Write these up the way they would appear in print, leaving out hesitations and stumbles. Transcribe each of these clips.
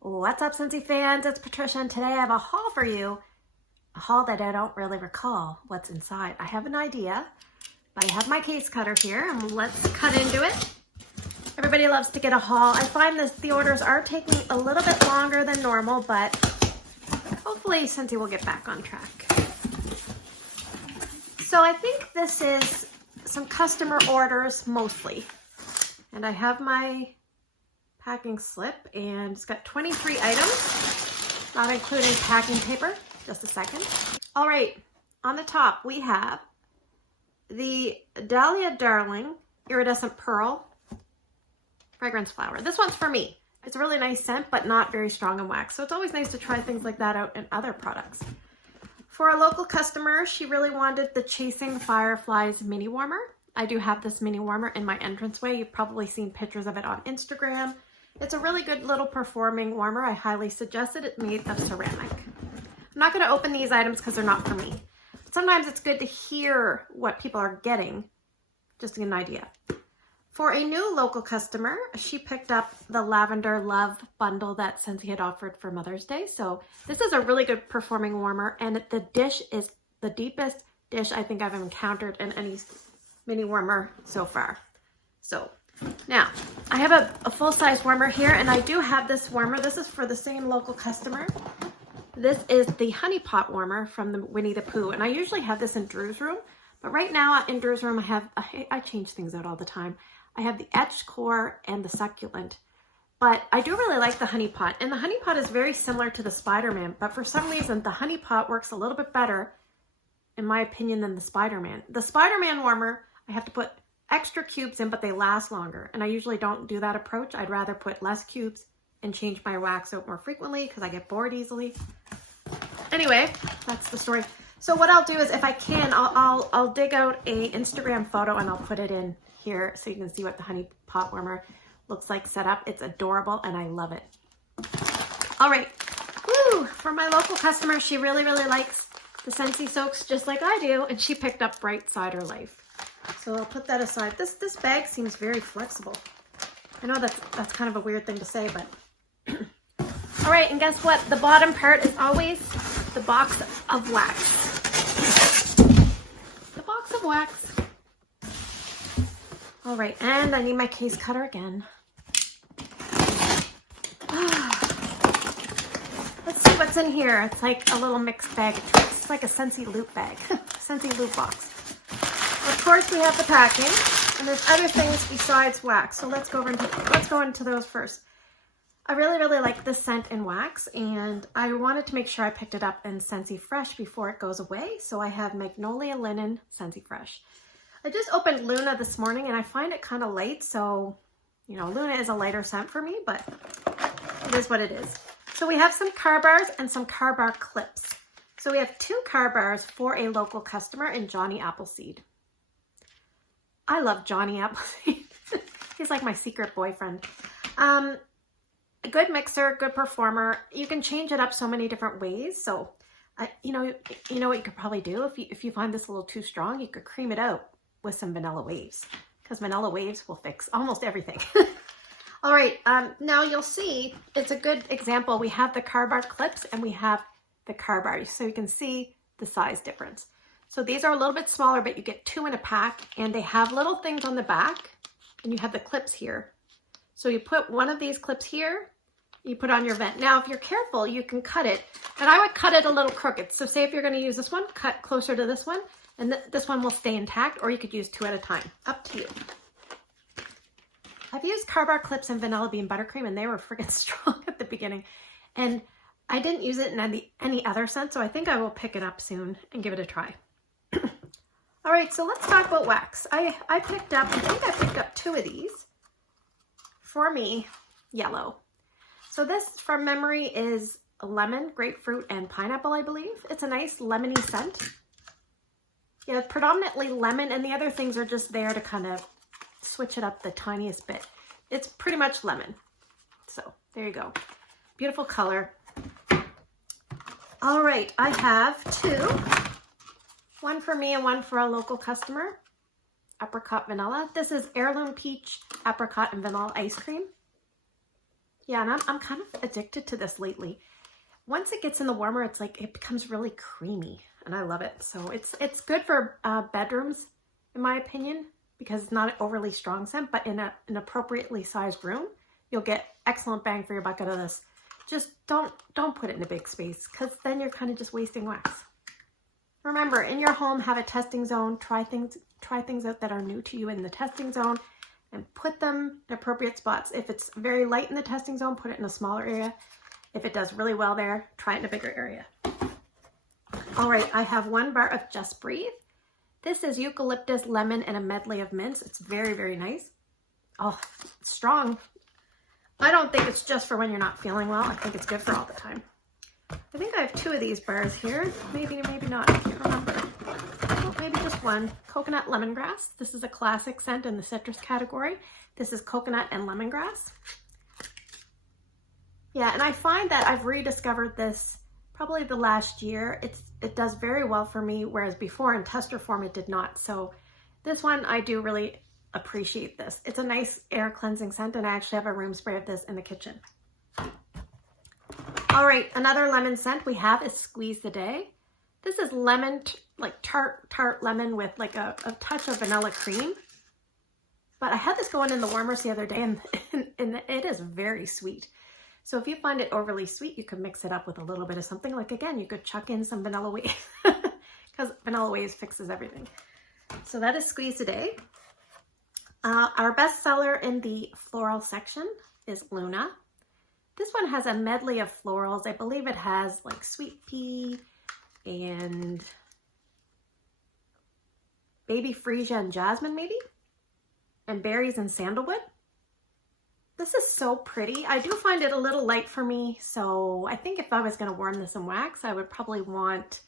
What's up, Scentsy fans? It's Patricia, and today I have a haul for you. A haul that I don't really recall what's inside. I have an idea, but I have my case cutter here, and let's cut into it. Everybody loves to get a haul. I find the orders are taking a little bit longer than normal, but hopefully Scentsy will get back on track. So I think this is some customer orders mostly. And I have my packing slip, and it's got 23 items, not including packing paper. Just a second. All right, on the top we have the Dahlia Darling Iridescent Pearl Fragrance Flower. This one's for me. It's a really nice scent, but not very strong in wax. So it's always nice to try things like that out in other products. For a local customer, she really wanted the Chasing Fireflies mini warmer. I do have this mini warmer in my entranceway. You've probably seen pictures of it on Instagram. It's a really good little performing warmer. I highly suggest it. It's made of ceramic. I'm not going to open these items because they're not for me. But sometimes it's good to hear what people are getting, just to get an idea. For a new local customer, she picked up the Lavender Love bundle that Scentsy had offered for Mother's Day. So this is a really good performing warmer, and the dish is the deepest dish I think I've encountered in any mini warmer so far. So now I have a full-size warmer here, and I do have this warmer. This is for the same local customer. This is the Honey Pot warmer from the Winnie the Pooh, and I usually have this in Drew's room, but right now in Drew's room I change things out all the time. I have the Etched Core and the Succulent, but I do really like the Honey Pot, and the Honey Pot is very similar to the Spider-Man, but for some reason the Honey Pot works a little bit better, in my opinion, than the Spider-Man. The Spider-Man warmer, I have to put extra cubes in, but they last longer, and I usually don't do that approach. I'd rather put less cubes and change my wax out more frequently because I get bored easily. Anyway, that's the story. So what I'll do is, if I can, I'll dig out a Instagram photo and I'll put it in here so you can see what the Honey Pot warmer looks like set up. It's adorable and I love it. All right, woo! For my local customer, she really likes the Scentsy soaks just like I do, and she picked up Bright Cider Life. So I'll put that aside. This bag seems very flexible. I know that's kind of a weird thing to say, but all right, and guess what? The bottom part is always the box of wax. The box of wax. All right, and I need my case cutter again. Let's see what's in here. It's like a little mixed bag of tricks. It's like a Scentsy loop bag, Scentsy loop box. Of course, we have the packing, and there's other things besides wax. So let's go into those first. I really like this scent in wax, and I wanted to make sure I picked it up in Scentsy Fresh before it goes away. So I have Magnolia Linen Scentsy Fresh. I just opened Luna this morning, and I find it kind of light. So, you know, Luna is a lighter scent for me, but it is what it is. So we have some car bars and some car bar clips. So we have 2 car bars for a local customer in Johnny Appleseed. I love Johnny Appleseed. He's like my secret boyfriend. A good mixer, good performer. You can change it up so many different ways. So, you know what you could probably do if you find this a little too strong, you could cream it out with some vanilla waves, because vanilla waves will fix almost everything. All right, now you'll see it's a good example. We have the car bar clips and we have the car bars, so you can see the size difference. So these are a little bit smaller, but you get 2 in a pack, and they have little things on the back, and you have the clips here. So you put one of these clips here, you put on your vent. Now, if you're careful, you can cut it, and I would cut it a little crooked. So say if you're going to use this one, cut closer to this one, and this one will stay intact, or you could use 2 at a time. Up to you. I've used car bar clips and vanilla bean buttercream, and they were freaking strong at the beginning, and I didn't use it in any other scent, so I think I will pick it up soon and give it a try. All right, so let's talk about wax. I think I picked up 2 of these. For me, yellow. So this, from memory, is lemon, grapefruit, and pineapple, I believe. It's a nice lemony scent. Yeah, predominantly lemon, and the other things are just there to kind of switch it up the tiniest bit. It's pretty much lemon. So there you go. Beautiful color. All right, I have 2. One for me and one for a local customer. Apricot vanilla. This is Heirloom Peach Apricot and Vanilla Ice Cream. Yeah, and I'm kind of addicted to this lately. Once it gets in the warmer, it's like it becomes really creamy, and I love it. So it's good for bedrooms, in my opinion, because it's not an overly strong scent, but in an appropriately sized room, you'll get excellent bang for your buck out of this. Just don't put it in a big space, because then you're kind of just wasting wax. Remember, in your home, have a testing zone. Try things out that are new to you in the testing zone, and put them in appropriate spots. If it's very light in the testing zone, put it in a smaller area. If it does really well there, try it in a bigger area. All right, I have 1 bar of Just Breathe. This is eucalyptus, lemon, and a medley of mints. It's very, very nice. Oh, it's strong. I don't think it's just for when you're not feeling well. I think it's good for all the time. I think I have 2 of these bars here. Maybe not. I can't remember. Oh, maybe just 1. Coconut lemongrass. This is a classic scent in the citrus category. This is coconut and lemongrass. Yeah, and I find that I've rediscovered this probably the last year. It does very well for me, whereas before in tester form it did not. So this one, I do really appreciate this. It's a nice air cleansing scent, and I actually have a room spray of this in the kitchen. All right, another lemon scent we have is Squeeze the Day. This is lemon, like tart lemon with like a touch of vanilla cream. But I had this going in the warmers the other day, and it is very sweet. So if you find it overly sweet, you could mix it up with a little bit of something. Like, again, you could chuck in some vanilla waves, because vanilla waves fixes everything. So that is Squeeze Today. Our best seller in the floral section is Luna. This one has a medley of florals. I believe it has like sweet pea and baby freesia and jasmine, maybe, and berries and sandalwood. This is so pretty. I do find it a little light for me, so I think if I was going to warm this in wax, I would probably want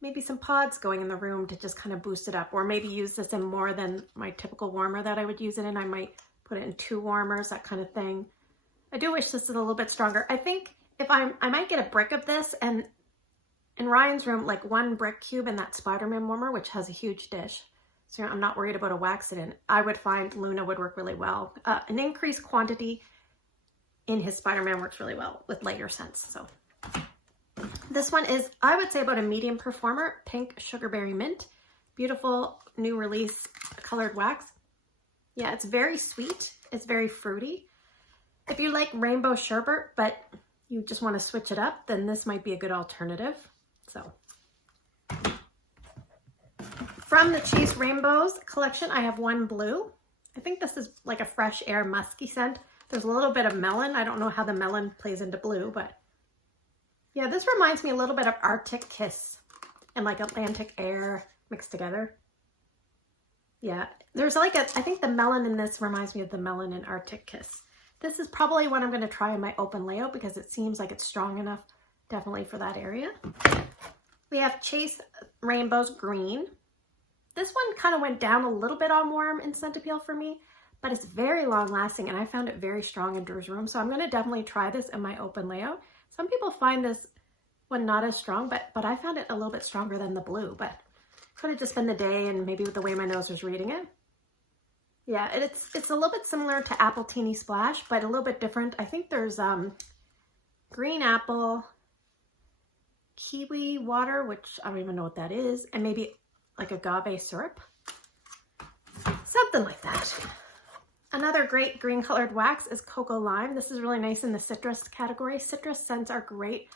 maybe some pods going in the room to just kind of boost it up, or maybe use this in more than my typical warmer that I would use it in. I might put it in 2 warmers, that kind of thing. I do wish this is a little bit stronger. I think if I might get a brick of this, and in Ryan's room, like 1 brick cube in that Spider-Man warmer, which has a huge dish. So I'm not worried about a wax it in. I would find Luna would work really well. An increased quantity in his Spider-Man works really well with lighter scents. So this one is, I would say, about a medium performer, pink sugarberry mint. Beautiful new release colored wax. Yeah, it's very sweet. It's very fruity. If you like rainbow sherbet, but you just want to switch it up, then this might be a good alternative. So from the Chase Rainbows collection, I have 1 blue. I think this is like a fresh air musky scent. There's a little bit of melon. I don't know how the melon plays into blue, but yeah, this reminds me a little bit of Arctic Kiss and like Atlantic Air mixed together. Yeah, there's like I think the melon in this reminds me of the melon in Arctic Kiss. This is probably what I'm going to try in my open layout, because it seems like it's strong enough definitely for that area. We have Chase Rainbows Green. This one kind of went down a little bit on warm in scent appeal for me, but it's very long lasting, and I found it very strong in Drew's room. So I'm going to definitely try this in my open layout. Some people find this one not as strong, but I found it a little bit stronger than the blue, but could have just been the day and maybe with the way my nose was reading it. Yeah, it's a little bit similar to Apple Teeny Splash, but a little bit different. I think there's green apple, kiwi water, which I don't even know what that is, and maybe like agave syrup, something like that. Another great green colored wax is Cocoa Lime. This is really nice in the citrus category. Citrus scents are great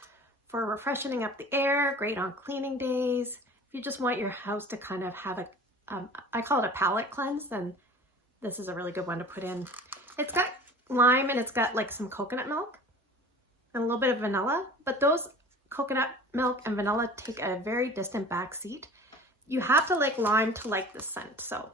for freshening up the air, great on cleaning days. If you just want your house to kind of have a, I call it a palate cleanse, then this is a really good one to put in. It's got lime and it's got like some coconut milk and a little bit of vanilla, but those coconut milk and vanilla take a very distant back seat. You have to like lime to like the scent. So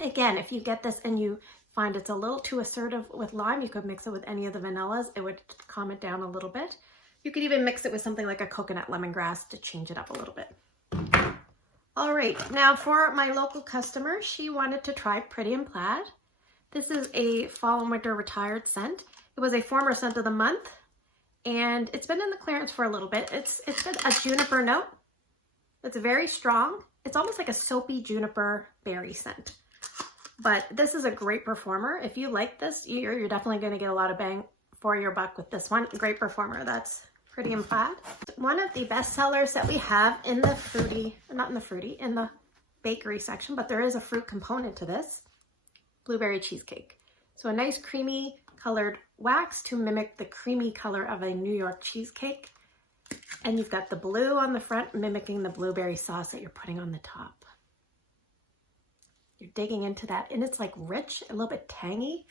again, if you get this and you find it's a little too assertive with lime, you could mix it with any of the vanillas. It would calm it down a little bit. You could even mix it with something like a coconut lemongrass to change it up a little bit. All right, now for my local customer, she wanted to try Pretty in Plaid. This is a fall and winter retired scent. It was a former scent of the month, and it's been in the clearance for a little bit. It's got a juniper note. It's very strong. It's almost like a soapy juniper berry scent. But this is a great performer. If you like this, you're definitely going to get a lot of bang for your buck with this one. Great performer. That's pretty and plaid. One of the best sellers that we have in the fruity, not in the fruity, in the bakery section, but there is a fruit component to this, blueberry cheesecake. So a nice creamy colored wax to mimic the creamy color of a New York cheesecake. And you've got the blue on the front mimicking the blueberry sauce that you're putting on the top. You're digging into that, and it's like rich, a little bit tangy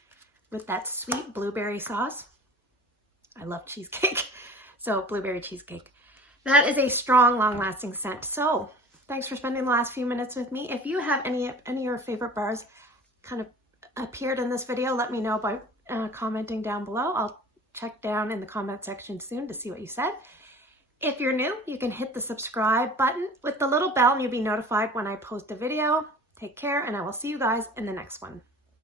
with that sweet blueberry sauce. I love cheesecake. So blueberry cheesecake. That is a strong, long-lasting scent. So thanks for spending the last few minutes with me. If you have any of your favorite bars kind of appeared in this video, let me know by commenting down below. I'll check down in the comment section soon to see what you said. If you're new, you can hit the subscribe button with the little bell and you'll be notified when I post a video. Take care, and I will see you guys in the next one.